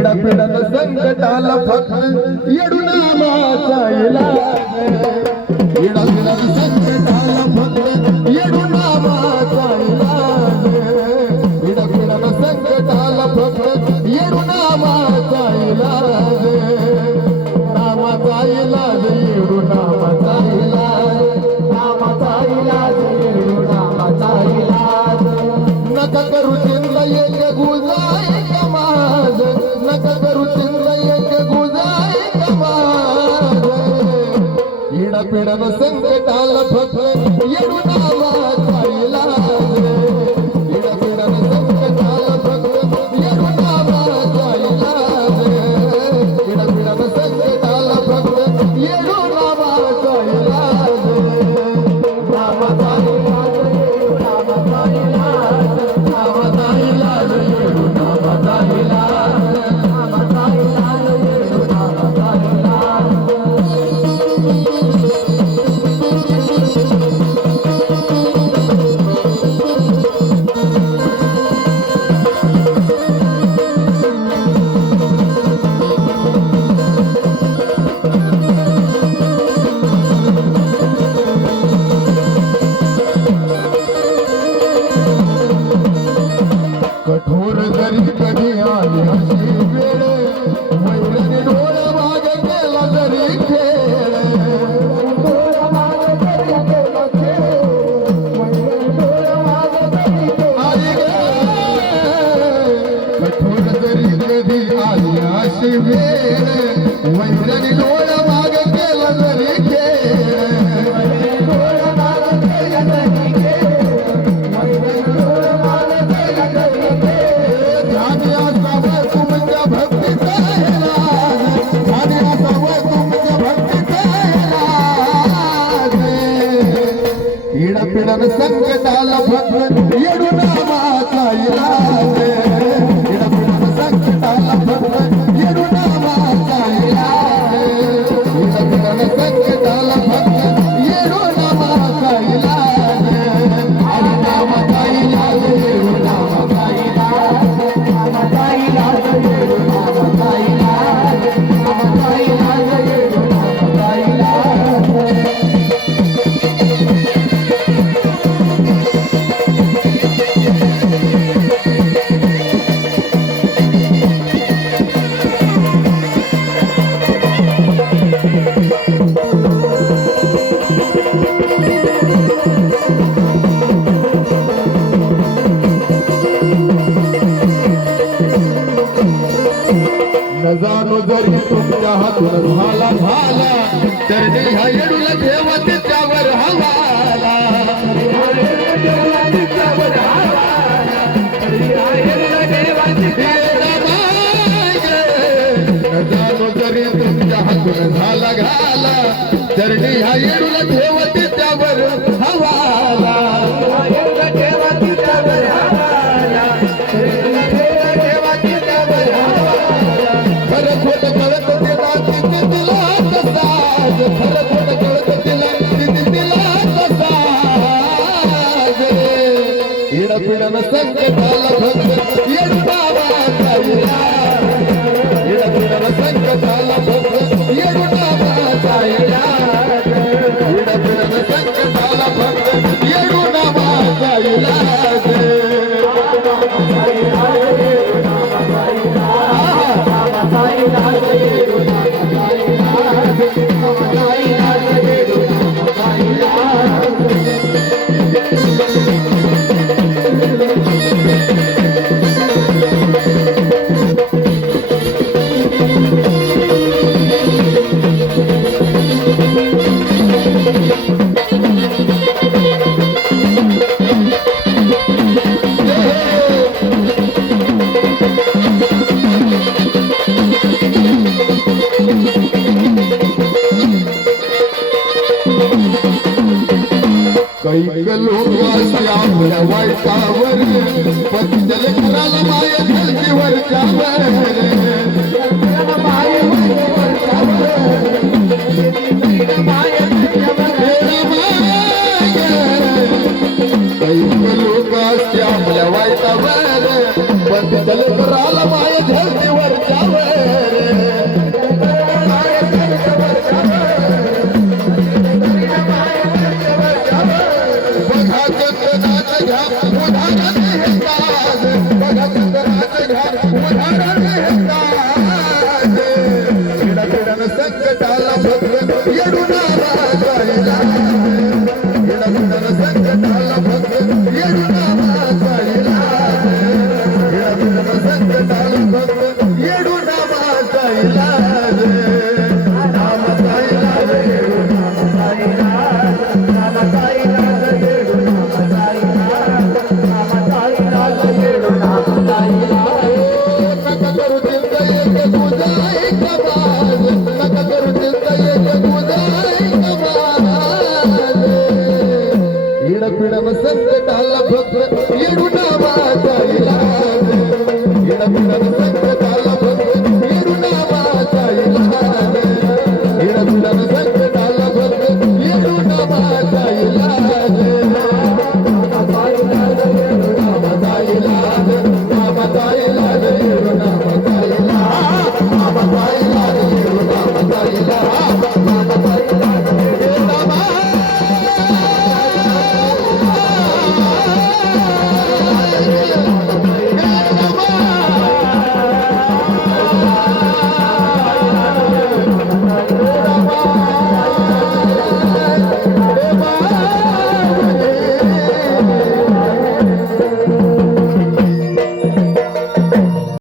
इडा पिडन संकटाला फक्त येडू नामाचा इलाज इडा पिडन संकटाला फक्त येडू नामाचा इलाज इडा पिडन संकटाला फक्त येडू नामाचा इलाज नामाचा इलाज येडू नामाचा इलाज नामाचा इलाज येडू नामाचा इलाज नका करू चिंता एक गुजाय कमाज नका करू चिंता एक गुजाय कमाज इडा पिडन संकटाला फक्त येडू नामाचा इलाज इडा पिडन संकटाला फक्त येडू नामाचा इलाज इडा पिडन संकटाला फक्त येडू नामाचा इलाज नामाचा इलाज नामाचा इलाज नामाचा इलाज येडू नामाचा इलाज नामाचा इलाज येडू नामाचा इलाज कठोर जरी कधी आली अशी वेळ वैरणी डोळा माग केला जरी खेळ आई ग, कठोर जरी कधी आली अशी वेळ वैरणी डोळा माग केला जरी खेळ इडा पिडन संकटाला फक्त येडू नामाचा इलाज इडा पिडन संकटाला फक्त येडू नामाचा इलाज इडा पिडन संकटाला फक्त येडू नामाचा इलाज आणि नामाचा इलाज येडू नामाचा इलाज नामाचा इलाज येडू नामाचा इलाज नामाचा इलाज येडू नामाचा इलाज न जाणू जरी तुमच्या हातून झाला झाला तर ह्या येडूला ठेवा त्याच्यावर हवाला न जाणू जरी तुमच्या हातून झाला घाला तर ह्या येडूला ठेवा त्याच्यावर हवाला खरं खोटं कळत तिला तिथे तिला तसाच खरं खोटं कळत तिला तिथे तिला तसाच इडा पिडन संकटाला फक्त येडू नामाचा इलाज इडा पिडन संकटाला फक्त येडू नामाचा इलाज इडा पिडन संकटाला फक्त येडू नामाचा इलाज कैक लोक आपल्या वाईटावर पत्तल कराला माय धरतीवरच्यावर कैक लोक आपल्या वाईटावर पत्तल कराला